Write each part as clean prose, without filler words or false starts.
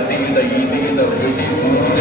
அடியுத இடியுத வெடி ஊத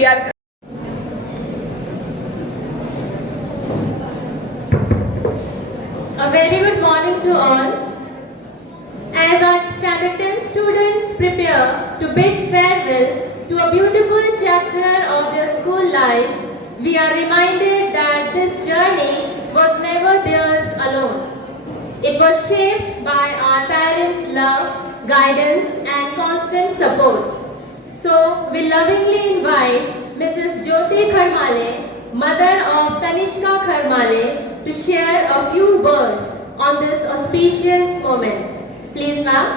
We are a very good morning to all. As our Standard 10 students prepare to bid farewell to a beautiful chapter of their school life, we are reminded that this journey was never theirs alone. It was shaped by our parents' love, guidance and constant support. So, we lovingly invite Mrs. Jyoti Kharmale, mother of Tanishka Kharmale, to share a few words on this auspicious moment. Please, ma'am.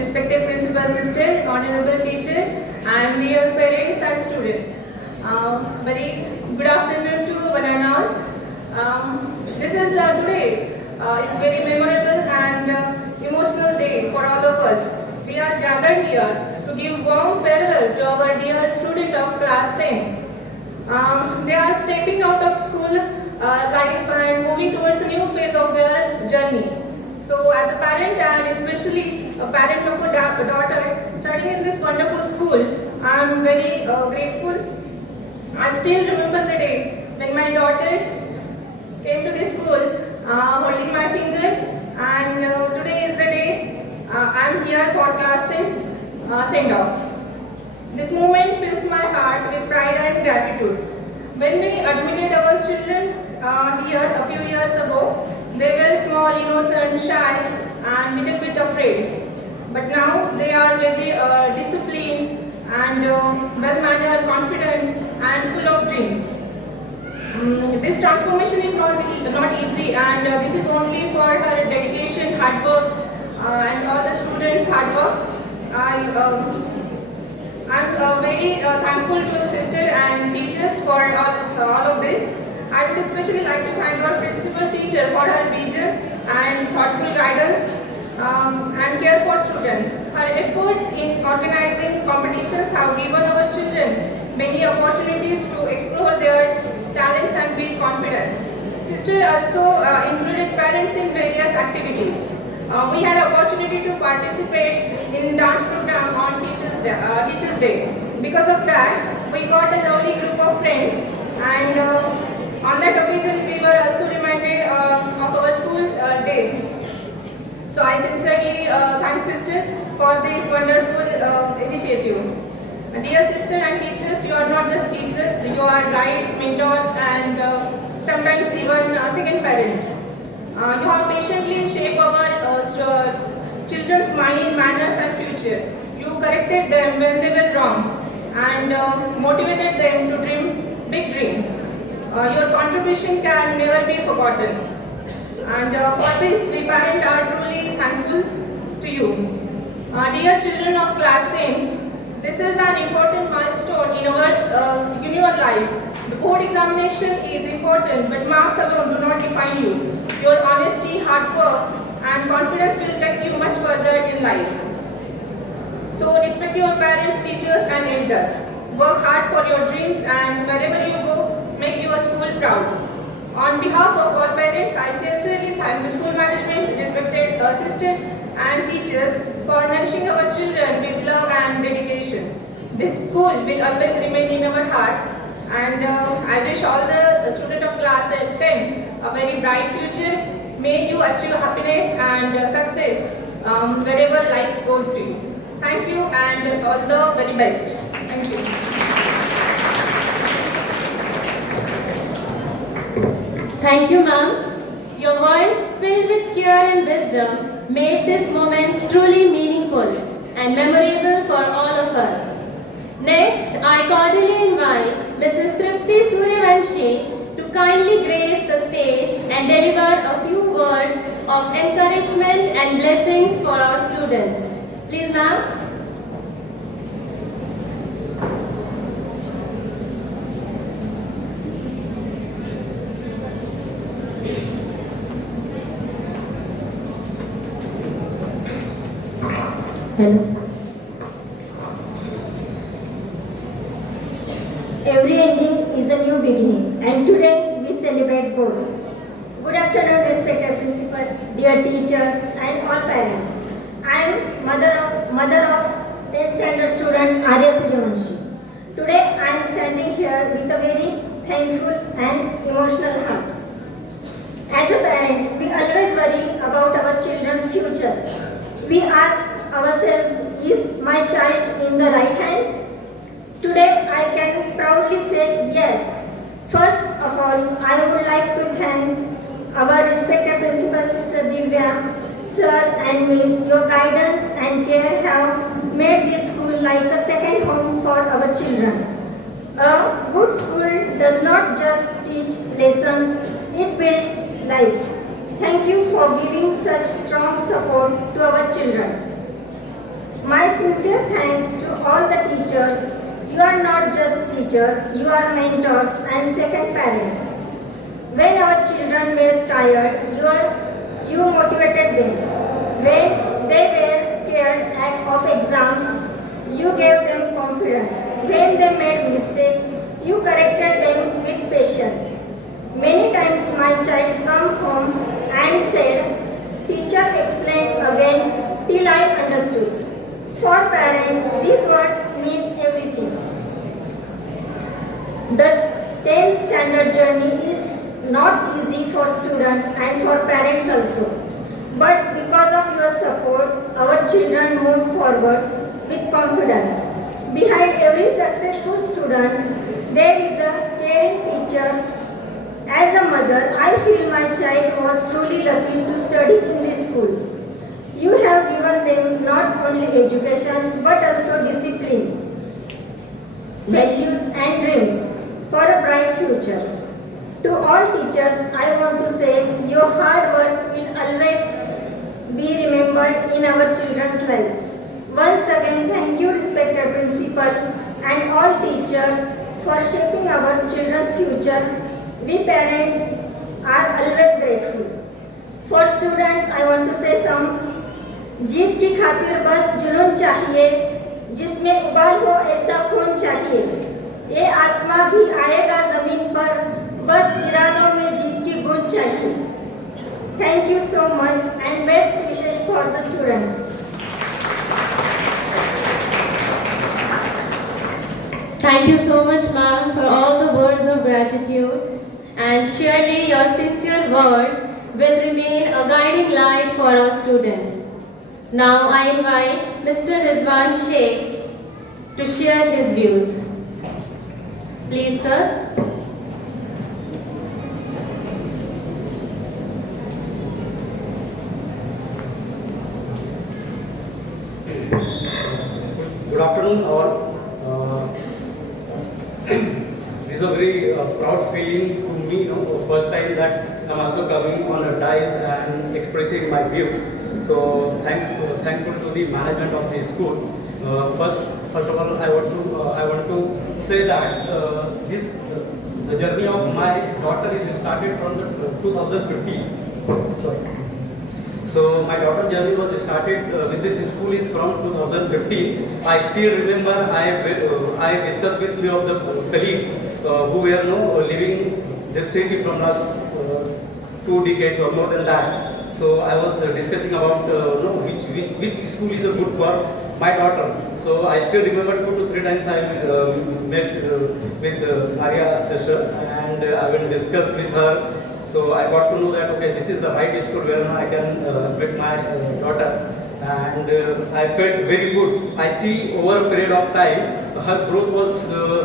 Respected Principal Assistant, Honorable Teacher, and dear parents and students. Very good afternoon to one and all. This is today is very memorable and emotional day for all of us. We are gathered here to give warm farewell to our dear student of class 10. They are stepping out of school life and moving towards a new phase of their journey. So as a parent and especially a parent of a daughter studying in this wonderful school, I am very grateful. I still remember the day when my daughter came to this school holding my finger, and today is the day I am here for class 10 send-off. This moment fills my heart with pride and gratitude. When we admitted our children here a few years ago, they were small, innocent, shy, and little bit afraid. But now they are very disciplined and well-mannered, confident, and full of dreams. This transformation is not easy, and this is only for her dedication, hard work, and all the students' hard work. I'm very thankful to sister and teachers for all of this. I would especially like to thank our principal teacher for her vision and thoughtful guidance and care for students. Her efforts in organizing competitions have given our children many opportunities to explore their talents and build confidence. Sister also included parents in various activities. We had opportunity to participate in dance program on Teachers Day. Because of that, we got a lovely group of friends, and on that occasion we were also reminded of our school days. So I sincerely thank sister for this wonderful initiative. Dear sister and teachers, you are not just teachers, you are guides, mentors, and sometimes even a second parent. You have patiently shaped our children's mind, manners, and future. You corrected them when they were wrong and motivated them to dream big dreams. Your contribution can never be forgotten. And for this, we parents are truly thankful to you. Dear children of class 10, this is an important milestone in your life. The board examination is important, but marks alone do not define you. Your honesty, hard work, and confidence will take you much further in life. So respect your parents, teachers, and elders. Work hard for your dreams, and wherever you go, make your school proud. On behalf of all parents, I sincerely thank the school management, respected assistant, and teachers for nourishing our children with love and dedication. This school will always remain in our heart, and I wish all the students of class 10 a very bright future. May you achieve happiness and success wherever life goes to you. Thank you, and all the very best. Thank you. Thank you, ma'am. Your voice, filled with care and wisdom, made this moment truly meaningful and memorable for all of us. Next, I cordially invite Mrs. Tripti Suryavanshi to kindly grace the stage and deliver a few words of encouragement and blessings for our students. Please, ma'am. Hello. Every ending is a new beginning, and today we celebrate both. Good afternoon, respected principal, dear teachers, and all parents. I am mother of 10th standard student Arya Suryavanshi. Today I am standing here with a very thankful and emotional heart. As a parent, we always worry about our children's future. We ask ourselves, is my child in the right hands? Today I can proudly say yes. First of all, I would like to thank our respected principal, Sister Divya, sir and miss. Your guidance and care have made this school like a second home for our children. A good school does not just teach lessons, it builds life. Thank you for giving such strong support to our children. My sincere thanks to all the teachers. You are not just teachers, you are mentors and second parents. When our children were tired, you motivated them. When they were scared of exams, you gave them confidence. When they made mistakes, you corrected them with patience. Many times my child come home and said, "Teacher explained again till I understood." For parents, these words mean everything. The 10th standard journey is not easy for students and for parents also. But because of your support, our children move forward with confidence. Behind every successful student, there is a caring teacher As a mother, I feel my child was truly lucky to study in this school. You have given them not only education but also discipline, values and dreams for a bright future. To all teachers, I want to say your hard work will always be remembered in our children's lives. Once again, thank you, respected principal and all teachers, for shaping our children's future. We parents are always grateful. For students, I want to say some जीत की खातिर बस जुनून चाहिए, जिसमें उबाल हो ऐसा खून चाहिए. ये आसमां भी आएगा जमीन पर, बस इरादों में जीत की गूंज चाहिए. Thank you so much and best wishes for the students. Thank you so much, ma'am, for all the words of gratitude. And surely your sincere words will remain a guiding light for our students. Now I invite Mr. Rizwan Sheikh to share his views. Please, sir. Good afternoon all. This is a very proud feeling to me, first time that I'm also coming on a dais and expressing my views. So thankful to the management of the school. First of all, I want to say that the journey of my daughter is started from the 2015. Sorry. So my daughter journey was started with this school is from 2015. I still remember I discussed with few of the colleagues who were living this city from last 2 decades or more than that. So I was discussing about which school is good for my daughter. So I still remember 2 to 3 times I met with Arya sister and I will discuss with her. So I got to know that okay, this is the right school where I can get my daughter, and I felt very good. I see over a period of time her growth was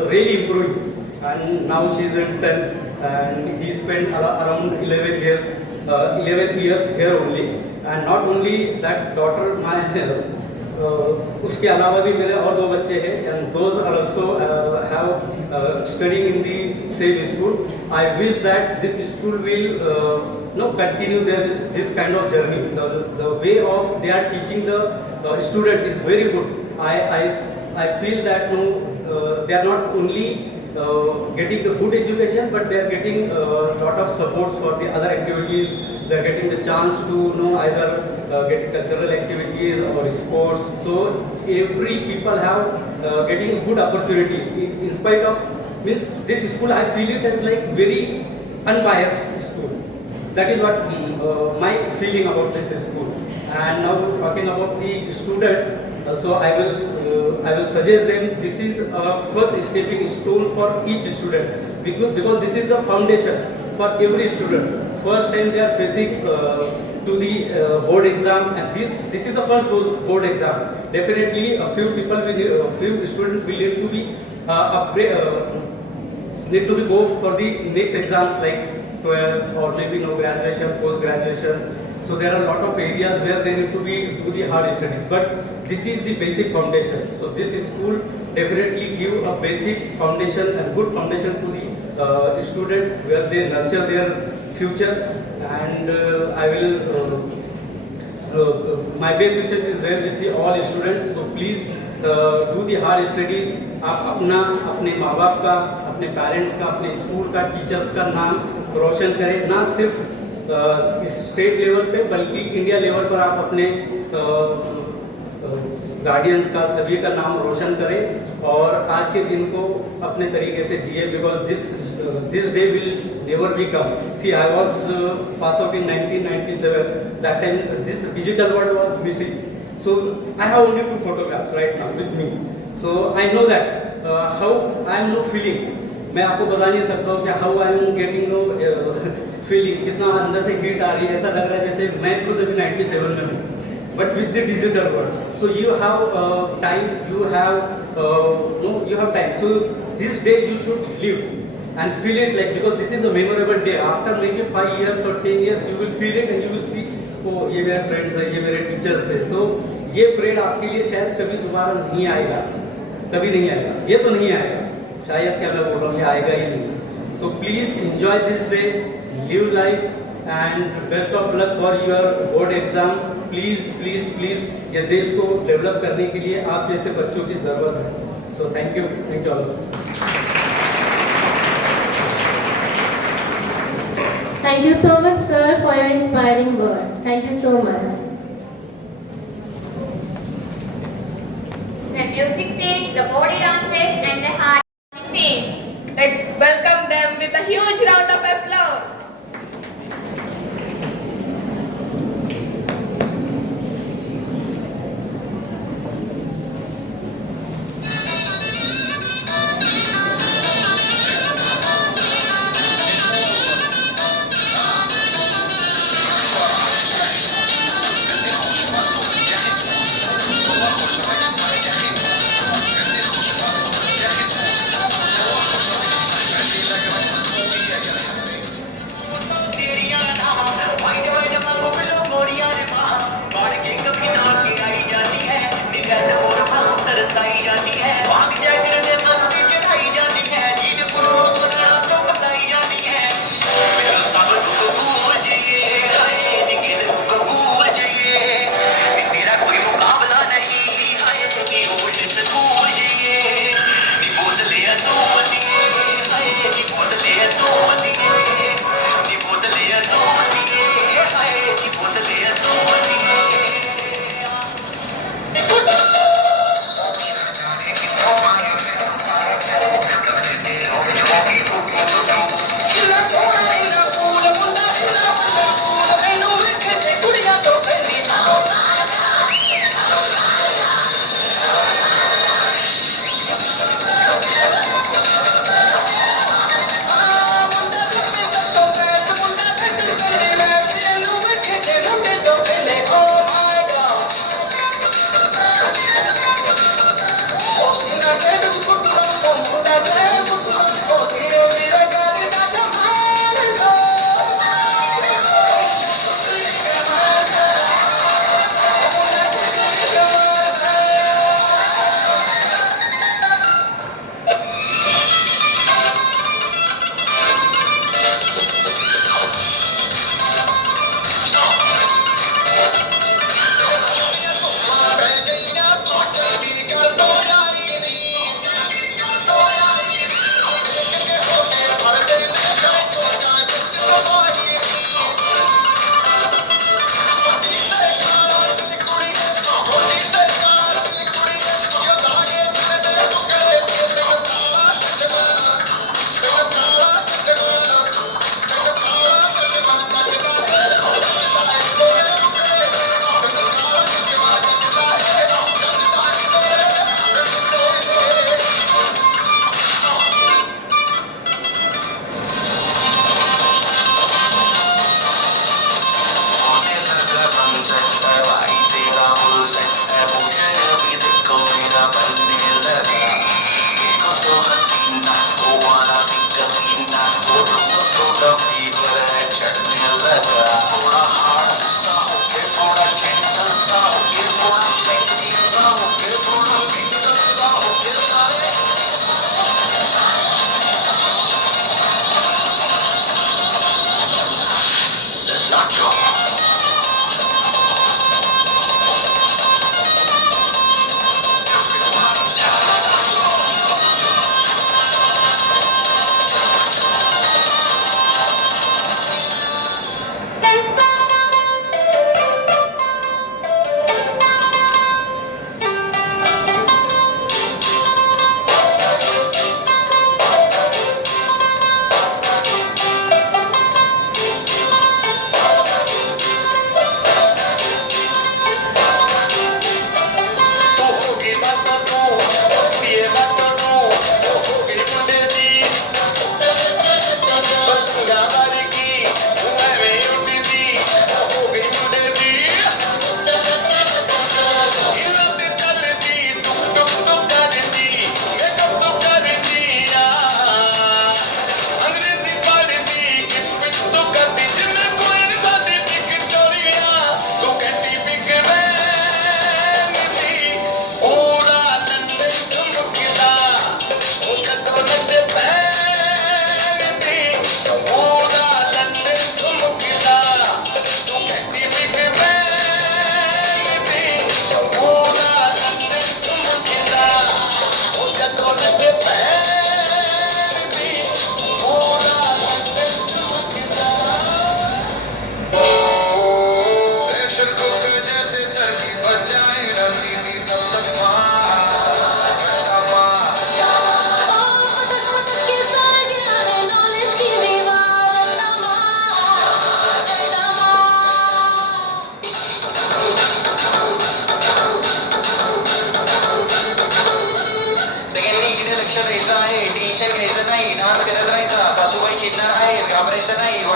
really improving, and now she is in 10th, and he spent around 11 years here only. And not only that daughter, my उसके अलावा भी मेरे और 2 बच्चे हैं, and those are also have studying in the same school. I wish that this school will continue this kind of journey. The way of they are teaching the student is very good. I feel that they are not only getting the good education, but they are getting a lot of supports for the other activities. They are getting the chance to either get cultural activities or sports. So every people have getting good opportunity. In spite of this school, I feel it as like very unbiased school. That is what my feeling about this school. And now talking about the student, so I will suggest them this is a first stepping stone for each student because this is the foundation for every student. First time they are facing to the board exam, and this is the first board exam. Definitely, a few students will need to be go for the next exams like 12 or maybe graduation, post graduation. So there are a lot of areas where they need to do the hard studies. But this is the basic foundation. So this school definitely give a basic foundation and good foundation to the student where they nurture their future. And I will my best wishes is there with the all students. So please do the hard studies. आप अपने माँ बाप का, अपने parents का, अपने school का, teachers का नाम रोशन करें, ना सिर्फ स्टेट लेवल पे बल्कि इंडिया लेवल पर आप अपने गार्डियंस का, सभी का नाम रोशन करें और आज के दिन को अपने तरीके से जिए because this day will never be come. See, I was passed out in 1997. That time this digital world was missing. So I have only 2 photographs right now with me. So I know that how I am feeling. मैं आपको बता नहीं सकता हूँ कि how I am getting feeling. कितना अंदर से हीट आ रही है, ऐसा लग रहा है जैसे मैं खुद अभी 97 में हूँ. But with the digital world, so you have time. You have time. So this day you should live. and feel it like, because this is a memorable day. After maybe 5 years or 10 years, you will feel it and you will see, oh ये मेरे friends है, ये मेरे teachers है. So ये parade आपके लिए शायद कभी दोबारा नहीं आएगा, कभी नहीं आएगा. ये तो नहीं आएगा. शायद क्या मैं बोल रहा हूँ, ये आएगा ही नहीं. So please enjoy this day, live life, and best of luck for your board exam. Please, please, please, ये देश को डेवलप करने के लिए आप जैसे बच्चों की जरूरत है. So thank you all. Thank you so much, sir, for your inspiring words. Thank you so much. The music stage, the body dances, and the heart stage. Let's welcome them with a huge round of applause.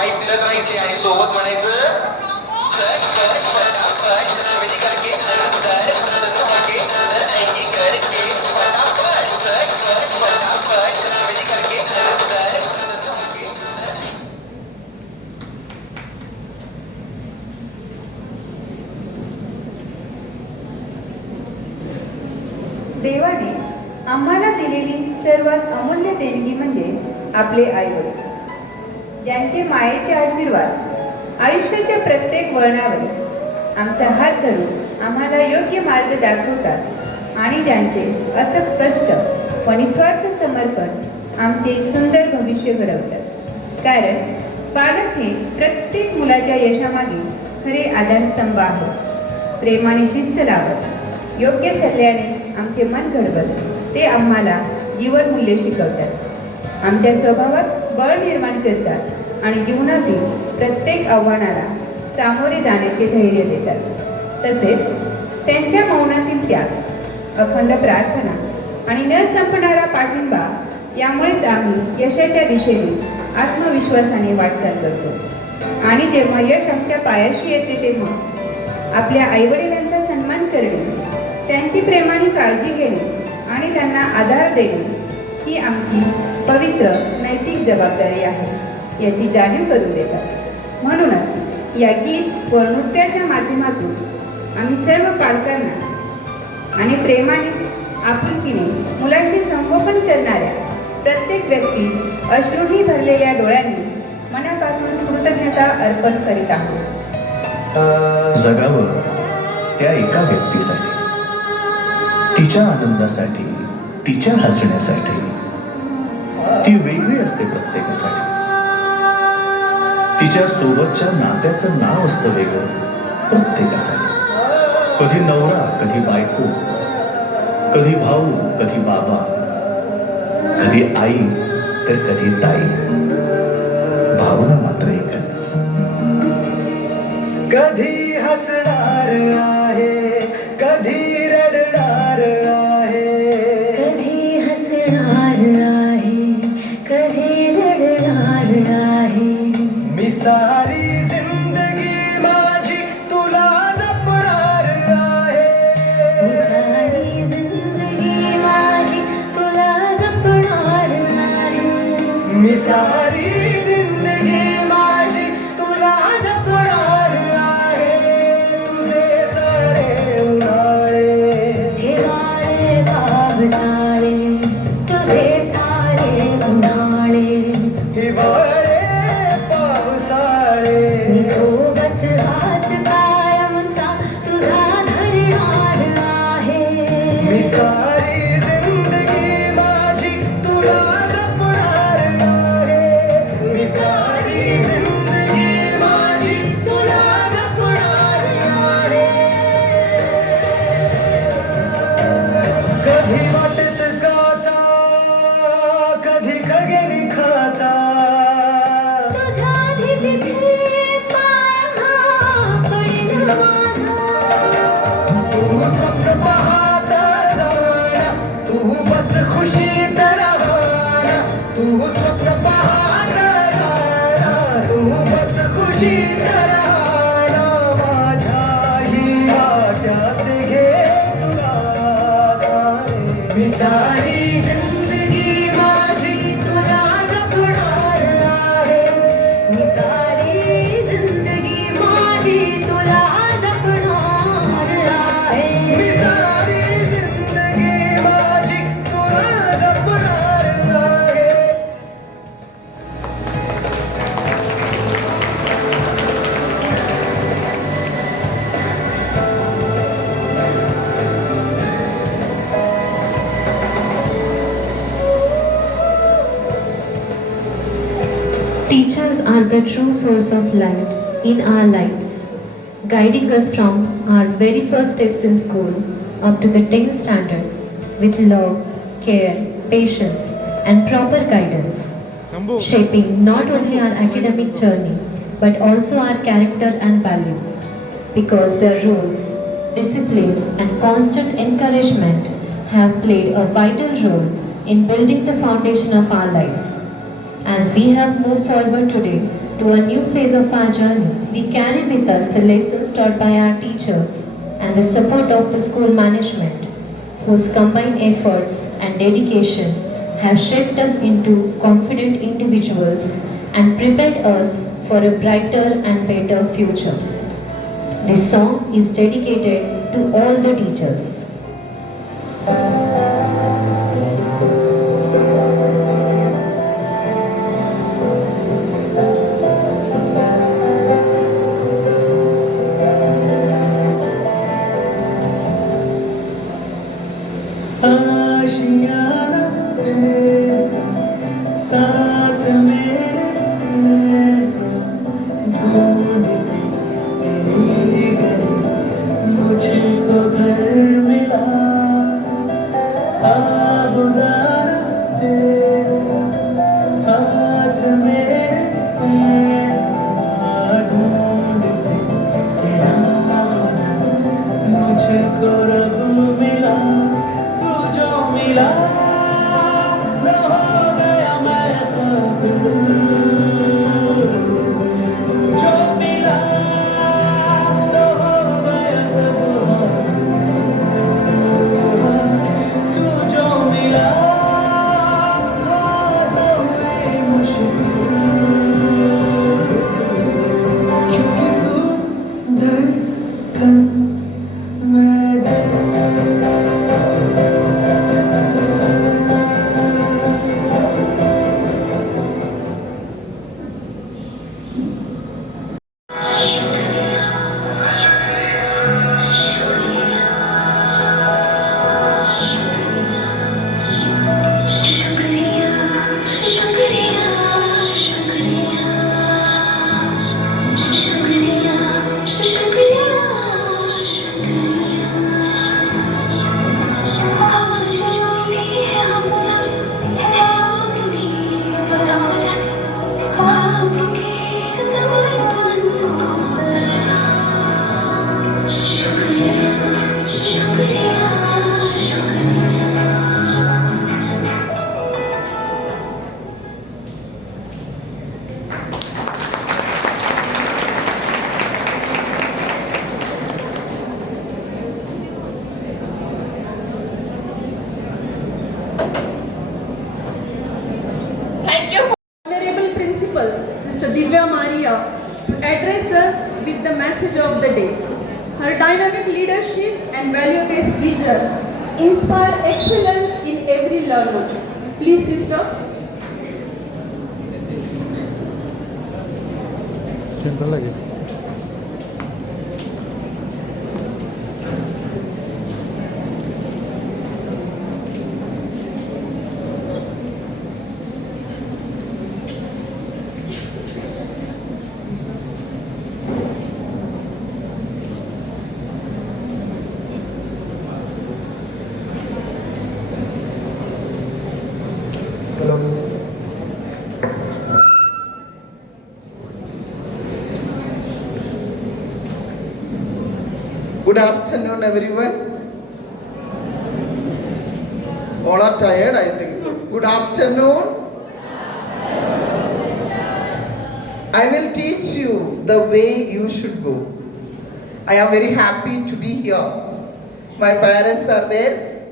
Mic मिळत राहायचे आणि सोबत म्हणायचं सट सट फटाफट सवेरी करके आएंगे करके फटाफट सट सट फटाफट सवेरी करके देवाने आम्हाला दिलेली सर्वात अमूल्य देणगी म्हणजे आपले आईवडील, ज्यांचे मायेचे आशीर्वाद आयुष्याच्या प्रत्येक वळणावर आमचा हात धरून आम्हाला योग्य मार्ग दाखवतात आणि ज्यांचे अथक कष्ट व निस्वार्थ समर्पण आमचे सुंदर भविष्य घडवतात. कारण पालक हे प्रत्येक मुलाच्या यशामागे खरे आधारस्तंभ आहेत. प्रेमाने शिस्त लावत, योग्य सल्ल्याने आमचे मन घडवत ते आम्हाला जीवनमूल्य शिकवतात, आमच्या स्वभावात बळ निर्माण करतात आणि जीवनातील प्रत्येक आव्हानाला सामोरे जाण्याचे धैर्य देतात. तसेच त्यांच्या मौनातील त्याग, अखंड प्रार्थना आणि न संपणारा पाठिंबा यामुळेच आम्ही यशाच्या दिशेने आत्मविश्वासाने वाटचाल करतो. आणि जेव्हा यश आमच्या पायाशी येते तेव्हा आपल्या आईवडिलांचा सन्मान करणे, त्यांची प्रेमाने काळजी घेणे आणि त्यांना आधार देणे ही आमची पवित्र नैतिक जबाबदारी आहे याची जाणीव करून देतात. म्हणूनच या गीत व नृत्याच्या माध्यमातून आम्ही सर्व पालकांना आणि प्रेमाने आपुलकीने मुलांचे संगोपन करणाऱ्या प्रत्येक व्यक्तीस अश्रूंनी भरलेल्या डोळ्यांनी मनापासून कृतज्ञता अर्पण करीत आहोत. जगावं त्या एका व्यक्तीसाठी, तिच्या आनंदासाठी, तिच्या हसण्यासाठी. ती वेगळी असते प्रत्येकासाठी. तिच्या सोबतच्या नात्याचं नाव असतं वेगळं प्रत्येकासाठी. कधी नवरा, कधी बायको, कधी भाऊ, कधी बाबा, कधी आई तर कधी ताई. भावना मात्र एकच. कधी हसणार आहे, कधी रडणार आहे, कधी हसणार आहे, कधी रडणार आहे. मी सारी जिंदगी माझी तुला जपणार आहे. मी सारी जिंदगी माझी तुला जपणार आहे. मी सारी जिंदगी माझी तुला जपणार आहे. तुझे सारे उन्हाळे, हिवाळे, पावसाळे, तुझे सारे उन्हाळे, हिवाळे, पावसाळे. मी सोबत हात कायमचा तुझा धरणार आहे. मी सारी जिंदगी माझी तुला जपणार आहे. मी सारी जिंदगी माझी तुला जपणार आहे. कधी वाटेत गाचा, कधी खगेनी खाचा. तुझ्या तिथे पाय हा पडेल माझा. तू स्वप्न पाहता जाना, तू बस खुशीत राहना. तू स्वप्न पाहता जाना, तू बस खुशीत राहना. माझ्याही वाट्याचे घे तुला सारे. मी सारी जिंदगी माझी तुला जपणार आहे. मी सारी जिंदगी माझी तुला जपणार आहे. मी सारी जिंदगी माझी तुला जपणार आहे. Teachers are the true source of light in our lives, guiding us from our very first steps in school up to the 10th standard with love, care, patience, and proper guidance, shaping not only our academic journey but also our character and values, because their roles, discipline, and constant encouragement have played a vital role in building the foundation of our life. As we have moved forward today to a new phase of our journey, we carry with us the lessons taught by our teachers and the support of the school management, whose combined efforts and dedication have shaped us into confident individuals and prepared us for a brighter and better future. This song is dedicated to all the teachers. आशियाना साथ मेरे ढूंढती तेरी गली मुझको घर मिला आबुदाना हाथ मेरे ढूंढती तेरा मुझको रब मिला मिला न हो गया मैं जो मिला तो हो गया सब तू जो मिला सब मुश्किल क्योंकि तू धड़कन मैं Sister Divya Maria, to address us with the message of the day. Her dynamic leadership and value-based vision inspire excellence in every learner. Please, sister. Good afternoon, everyone. All are tired, I think so. Good afternoon. I will teach you the way you should go. I am very happy to be here. My parents are there.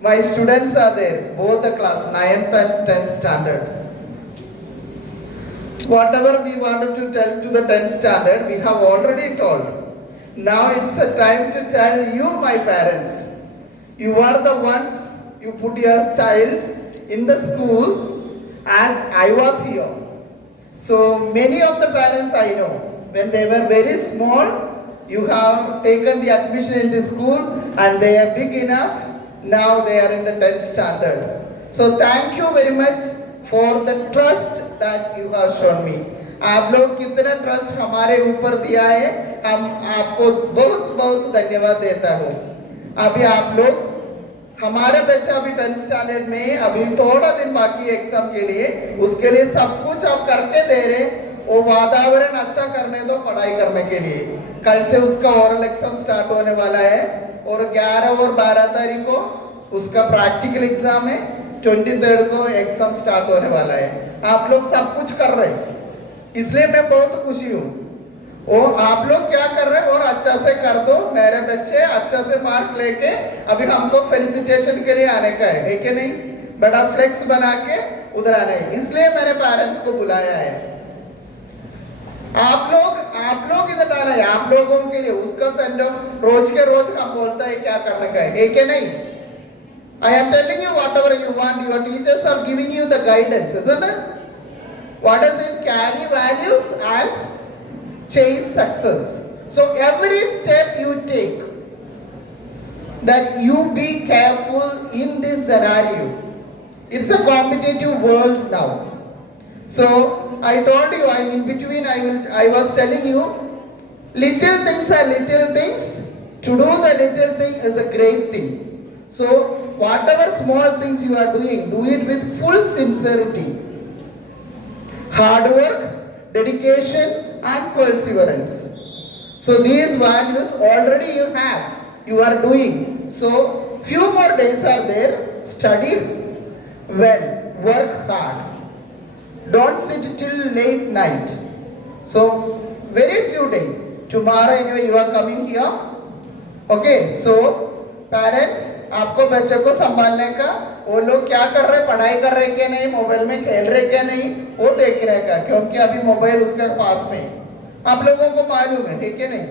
My students are there. Both the class, 9th and 10th standard. Whatever we wanted to tell to the 10th standard, we have already told. Now it's the time to tell you, my parents. You are the ones, you put your child in the school as I was here. So many of the parents I know, when they were very small, you have taken the admission in the school and they are big enough, now they are in the 10th standard. So thank you very much for the trust that you have shown me. आप लोग कितना trust हमारे ऊपर दिया है, हम आपको बहुत बहुत धन्यवाद देता हूँ। अभी आप लोग हमारा बच्चा अभी 10th स्टैंडर्ड में, अभी थोड़ा दिन बाकी एग्जाम के लिए, उसके लिए सब कुछ आप करके दे रहे, वो वातावरण अच्छा करने दो पढ़ाई करने के लिए। कल से उसका ओरल एग्जाम स्टार्ट होने वाला है और 11 और 12 तारीख को उसका प्रैक्टिकल एग्जाम है, 23rd को एग्जाम स्टार्ट होने वाला है। आप लोग सब कुछ कर रहे हैं, इसलिए मैं बहुत खुशी हूँ। और आप लोग क्या कर रहे हैं और अच्छा से कर दो, मेरे बच्चे अच्छा से मार्क लेके अभी हमको फेलिसिटेशन के लिए आने का है कि नहीं? बड़ा फ्लेक्स बना के उधर आना है, इसलिए मैंने पेरेंट्स को बुलाया है। आप लोग इधर डाला है, आप लोगों के लिए उसका सेंड ऑफ रोज के रोज हम बोलता है क्या करने का है कि नहीं? I am telling you whatever you want, your teachers are giving you the guidance, isn't it? What is it? Carry values and chase success. So every step you take, that you be careful in this scenario. It's a competitive world now. So I told you, in between I was telling you, little things are little things. To do the little thing is a great thing. So whatever small things you are doing, do it with full sincerity. Hard work, dedication and perseverance. So these values already you have, you are doing. So few more days are there. Study well, work hard. Don't sit till late night. So very few days. Tomorrow anyway you are coming here. Okay, so parents, आपको बच्चों को संभालने का, वो लोग क्या कर रहे, पढ़ाई कर रहे क्या नहीं, मोबाइल में खेल रहे क्या नहीं, वो देखने का, क्योंकि अभी मोबाइल उसके पास में आप लोगों को मालूम है, ठीक है नहीं?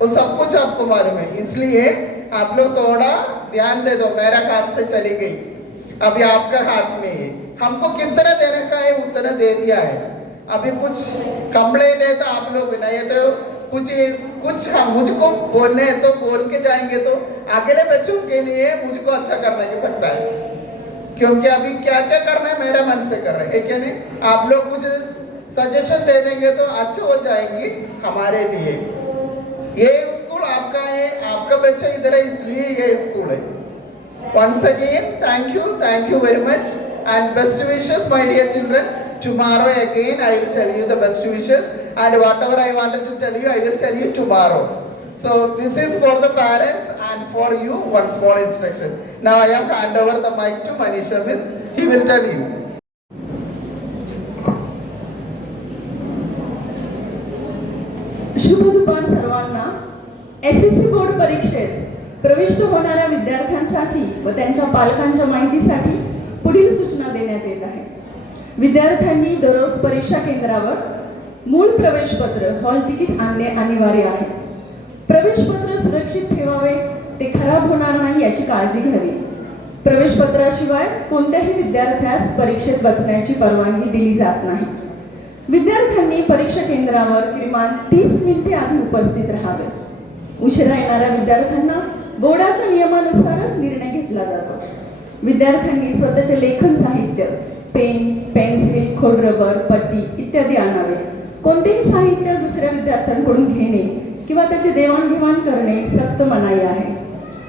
वो सब कुछ आपको मालूम है, इसलिए आप लोग थोड़ा ध्यान दे दो। मेरा हाथ से चली गई, अभी आपका हाथ में है। हमको कितना देने का है उतना दे दिया है। अभी कुछ कंप्लेंट है तो आप लोग नहीं तो कुछ हम मुझको बोलने हैं तो बोल के जाएंगे तो अगले बच्चों के लिए मुझको अच्छा करने की सकता है, क्योंकि अभी क्या क्या करना है मेरा मन से कर रहे हैं, क्या नहीं? आप लोग कुछ सजेशन दे देंगे तो अच्छा हो जाएंगे हमारे लिए। ये स्कूल आपका है, आपका बच्चा इधर है, इसलिए ये स्कूल है। Once again, thank you very much and best wishes my dear children. Tomorrow again I will tell you the best wishes, and whatever I wanted to tell you I will tell you tomorrow. So this is for the parents and for you one small instruction. Now I am hand over the mic to Manisha Miss. He will tell you. शुभ दुपार सर्वांना. SSC board परीक्षेत प्रविष्ट होणाऱ्या विद्यार्थ्यांसाठी व त्यांच्या पालकांच्या माहितीसाठी पुढील सूचना देण्यात येत आहे. विद्यार्थ्यांनी दररोज परीक्षा केंद्रावर मूळ प्रवेशपत्र हॉल तिकीट आणणे अनिवार्य आहे. प्रवेशपत्र सुरक्षित ठेवावे, ते खराब होणार नाही याची काळजी घ्यावी. प्रवेशपत्राशिवाय कोणत्याही विद्यार्थ्यास परीक्षेत बसण्याची परवानगी दिली जात नाही. विद्यार्थ्यांनी परीक्षा केंद्रावर किमान 30 मिनिटे आधी उपस्थित राहावे. उशिरा येणाऱ्या विद्यार्थ्यांना बोर्डाच्या नियमानुसारच निर्णय घेतला जातो. विद्यार्थ्यांनी स्वतःचे लेखन साहित्य, पेन, पेन्सिल, खोडरबर, पट्टी इत्यादी आणावे. कोणतेही साहित्य दुसऱ्या विद्यार्थ्यांकडून घेणे किंवा त्याची देवाणघेवाण करणे सक्त मनाई आहे.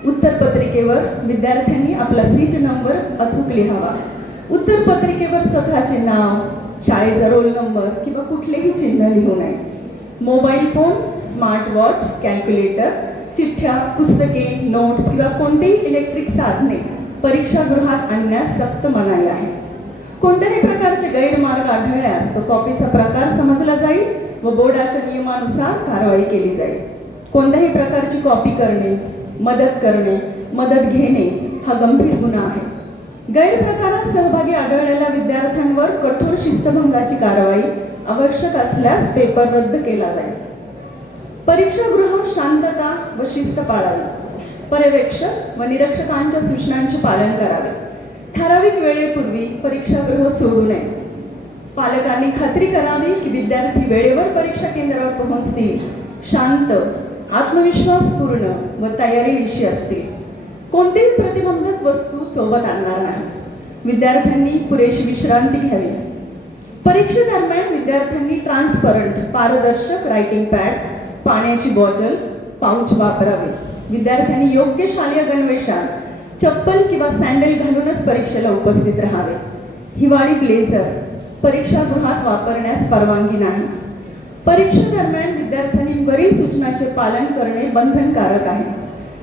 उत्तरपत्रिकेवर विद्यार्थ्यांनी आपला सीट नंबर अचूक लिहावा. उत्तरपत्रिकेवर स्वतःचे नाव, शाळेचा रोल नंबर किंवा कुठलेही चिन्ह लिहू नये. Mobile phone, smart watch, calculator, चिठ्ठ्या, पुस्तके, नोट्स किंवा कोणतेही इलेक्ट्रिक साधने परीक्षागृहात आणण्यास सक्त मनाई आहे. कोणत्याही प्रकारचे गैरमार्ग आढळल्यास तो कॉपीचा प्रकार समजला जाईल व बोर्डाच्या नियमानुसार कारवाई केली जाईल. कोणत्याही प्रकारची कॉपी करणे, मदत घेणे हा गंभीर गुन्हा आहे. गैरप्रकारात सहभागी आढळलेल्या विद्यार्थ्यांवर कठोर शिस्तभंगाची कारवाई, आवश्यक असल्यास पेपर रद्द केला जाईल. परीक्षागृहात शांतता व शिस्त पाळावी. पर्यवेक्षक व निरीक्षकांच्या सूचनांचे पालन करावे. ठराविक वेळेपूर्वी परीक्षागृह सोडू नये. पालकांनी खात्री करावी की विद्यार्थी वेळेवर परीक्षा केंद्रावर पोहोचतील, शांत, आत्मविश्वासपूर्ण व तयारीनिशी असतील. कोणतीही प्रतिबंधक वस्तू सोबत आणणार नाही. विद्यार्थ्यांनी पुरेशी विश्रांती घ्यावी. परीक्षेदरम्यान विद्यार्थ्यांनी ट्रान्सपरंट, पारदर्शक रायटिंग पॅड, पाण्याची बॉटल, पाऊच वापरावे. विद्यार्थ्यांनी योग्य शालेय गणवेशात चप्पल किंवा सँडल घालूनच परीक्षेला उपस्थित राहावे. हिवाळी ब्लेझर परीक्षागृहात वापरण्यास परवानगी नाही. परीक्षेदरम्यान विद्यार्थ्यांनी वरील सूचनांचे पालन करणे बंधनकारक आहे.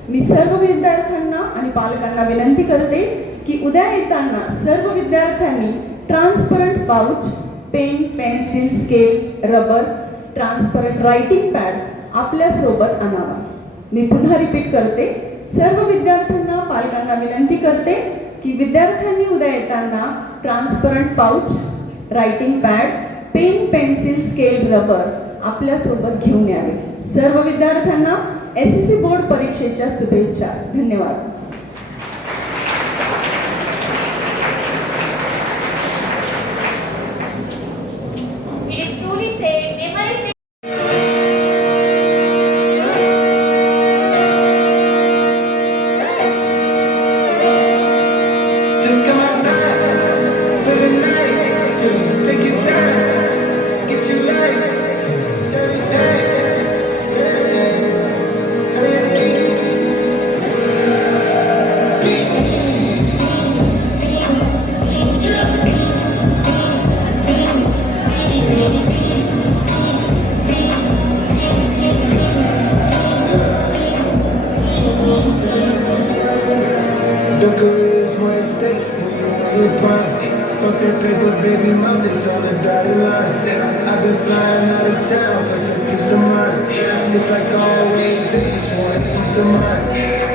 मी सर्व विद्यार्थ्यांना आणि पालकांना विनंती करते की उद्या येताना सर्व विद्यार्थ्यांनी transparent pouch, pen, pencil, scale, rubber, transparent writing pad आपल्यासोबत आणावा. मी पुन्हा रिपीट करते, सर्व विद्यार्थ्यांना पालकांना विनंती करते की विद्यार्थ्यांनी उद्या येताना transparent pouch, writing pad, pen, pencil, scale, rubber आपल्यासोबत घेऊन यावे. सर्व विद्यार्थ्यांना SSC बोर्ड परीक्षेच्या शुभेच्छा. धन्यवाद. It is truly saying, never is Just come outside for the night. Take your time, get your life. Dirty day. Ducker is one state when you on your prime. Fuck that paper, baby, my face on the dotted line. I've been flying out of town for some peace of mind. It's like always, they just want a piece of mind.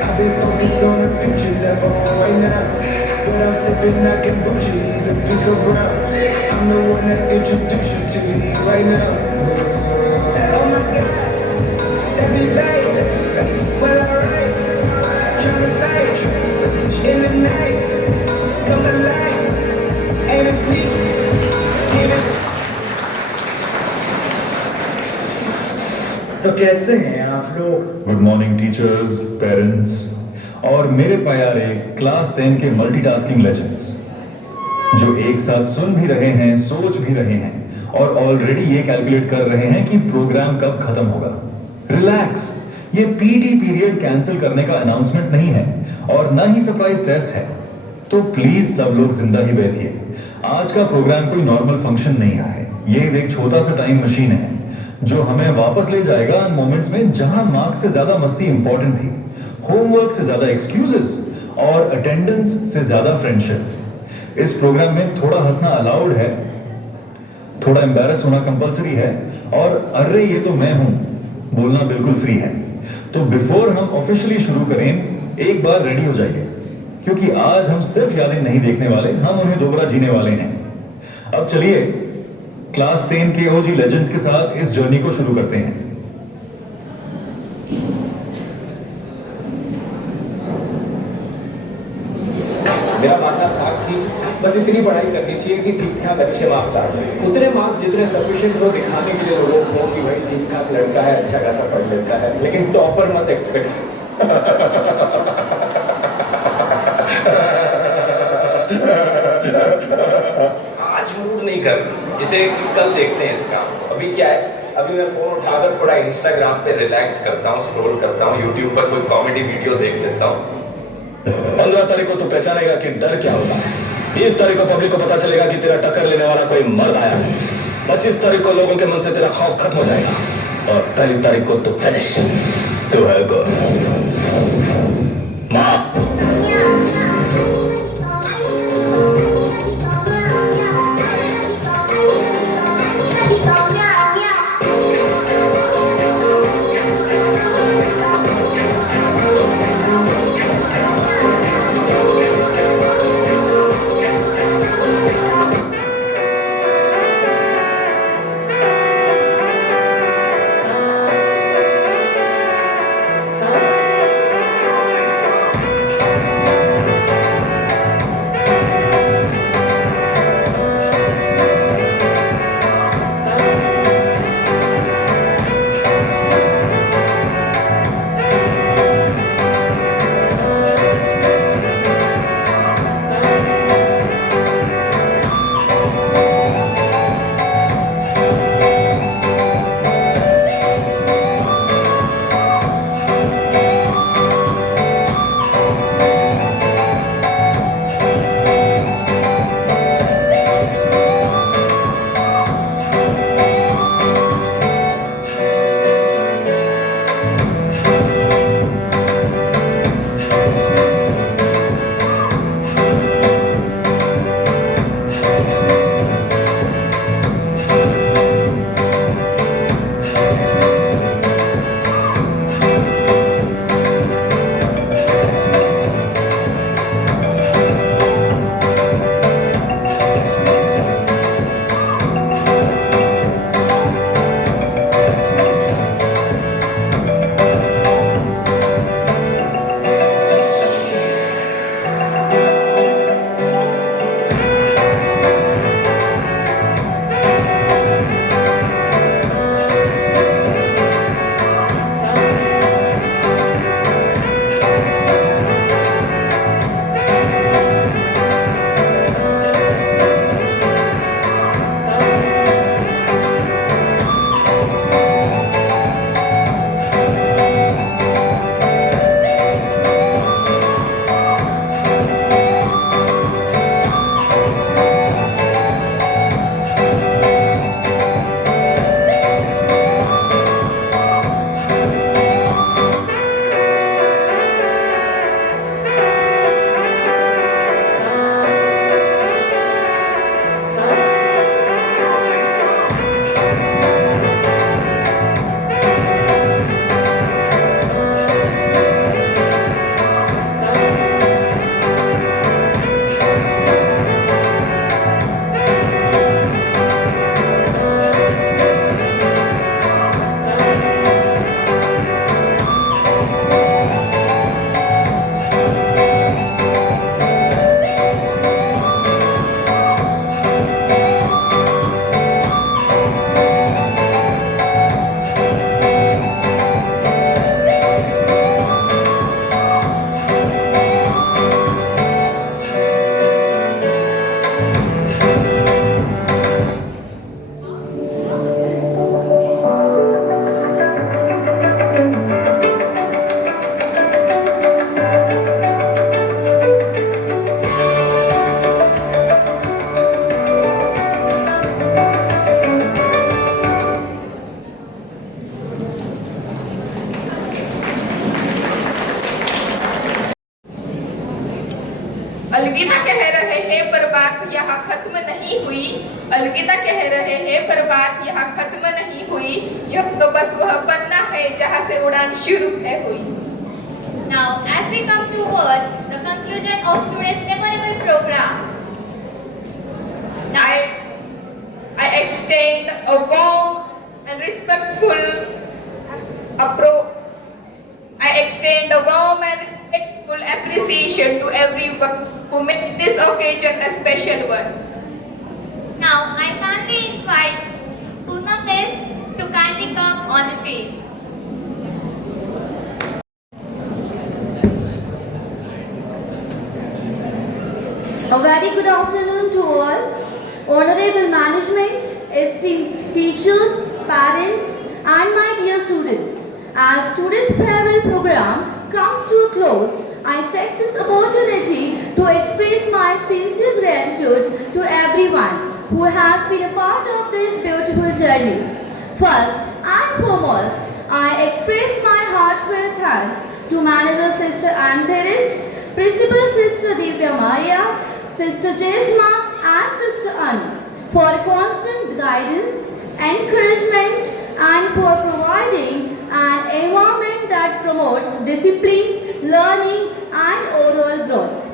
I've been focused on the future, never on right now. But I'm sipping that kombucha, either pink or brown. I'm the one that introduced you to it right now. Oh my God, every baby, well alright. Tryna fight in the night, come alive, and it's me. तो कैसे हैं आप लोग? Good morning teachers, parents और मेरे प्यारे class 10 के multitasking legends जो एक साथ सुन भी रहे हैं, सोच भी रहे हैं और ऑलरेडी ये कैलकुलेट कर रहे हैं कि प्रोग्राम कब खत्म होगा. रिलैक्स, ये पीटी पीरियड कैंसिल करने का अनाउंसमेंट नहीं है और ना ही सरप्राइज टेस्ट है. तो प्लीज सब लोग जिंदा ही बैठिए. आज का प्रोग्राम कोई नॉर्मल फंक्शन नहीं है. ये एक छोटा सा टाइम मशीन है जो हमें वापस ले जाएगा उन मोमेंट्स में जहां मार्क्स से ज्यादा मस्ती इंपॉर्टेंट थी, होमवर्क से ज्यादा एक्सक्यूजेस और अटेंडेंस से ज्यादा फ्रेंडशिप. इस प्रोग्राम में थोड़ा हंसना अलाउड है, थोड़ा एम्बैरस होना कंपलसरी है और अरे ये तो मैं हूं बोलना बिल्कुल फ्री है. तो बिफोर हम ऑफिशियली शुरू करें एक बार रेडी हो जाइए, क्योंकि आज हम सिर्फ यादें नहीं देखने वाले, हम उन्हें दोबारा जीने वाले हैं. अब चलिए क्लास 10 के ओजी लेजेंड्स के साथ इस जर्नी को शुरू करते हैं. मेरा मानना था कि बस इतनी पढ़ाई करनी चाहिए कि ठीक ठाक अच्छे मार्क्स आ जाए. उतने मार्क्स जितने सफिशिएंट हो दिखाने के लिए लोगों को कि भाई ठीक ठाक लड़का है, अच्छा खासा पढ़ लेता है, लेकिन टॉपर मत एक्सपेक्ट. आज मूड नहीं कर, इसे कल देखते हैं इसका. अभी क्या है, अभी मैं फोन उठाकर थोड़ा इंस्टाग्राम पे रिलैक्स करता हूँ, स्क्रॉल करता हूँ, यूट्यूब पर कोई कॉमेडी वीडियो देख लेता हूँ. 15 तारीख को तो पहचानेगा कि डर क्या होता है. 20 तारीख को पब्लिक को पता चलेगा कि तेरा टक्कर लेने वाला कोई मर्द आया है. 25 तारीख को लोगों के मन से तेरा खौफ खत्म हो जाएगा और 1 तारीख को तो फिनिश. तू है गो माँ. अलविदा कह रहे हैं पर बात यहाँ खत्म नहीं हुई, अलविदा कह रहे हैं पर बात यहाँ खत्म नहीं हुई, यह तो बस वह पन्ना है जहाँ से उड़ान शुरू है हुई। Now, as we come towards the conclusion of today's memorable program, I extend a warm and respectful appreciation to everyone who made this occasion a special one. now I kindly invite Poonam Miss to kindly come on the stage. A very good afternoon to all. Honorable management, esteemed teachers, parents, and my dear students. As today's farewell program comes to a close, I take this opportunity to express my sincere gratitude to everyone who has been a part of this beautiful journey. First and foremost, I express my heartfelt thanks to Manager Sister Anne Therese, Principal Sister Divya Maria, Sister Jesma and Sister Anne for constant guidance, encouragement and for providing an environment that promotes discipline, learning and overall growth.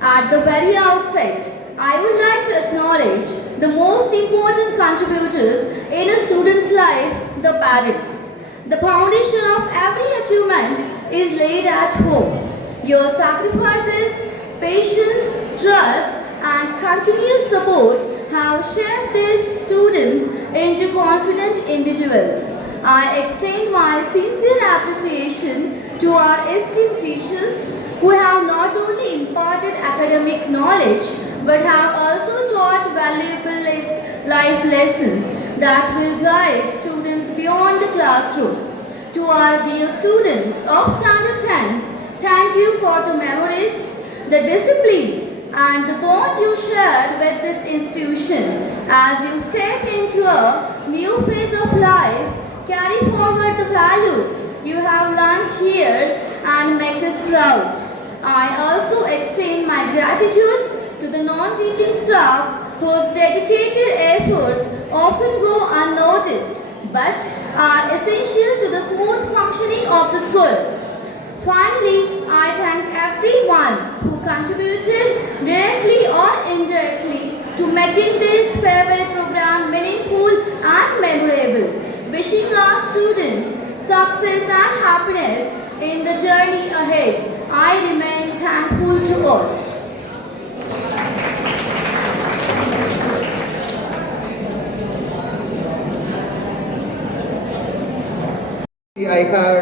At the very outset, I would like to acknowledge the most important contributors in a student's life, the parents. The foundation of every achievement is laid at home. Your sacrifices, patience, trust and continuous support have shaped these students into confident individuals. I extend my sincere appreciation to our esteemed teachers who have not only imparted academic knowledge but have also taught valuable life lessons that will guide students beyond the classroom. To our dear students of Standard 10, thank you for the memories, the discipline and the bond you shared with this institution. As you step into a new phase of life, carry forward the values you have learned here and make us proud. I also extend my gratitude to the non-teaching staff whose dedicated efforts often go unnoticed but are essential to the smooth functioning of the school. Finally, I thank everyone who contributed directly or indirectly to making this farewell program meaningful and memorable. Wishing our students success and happiness in the journey ahead. I remain thankful to all. I have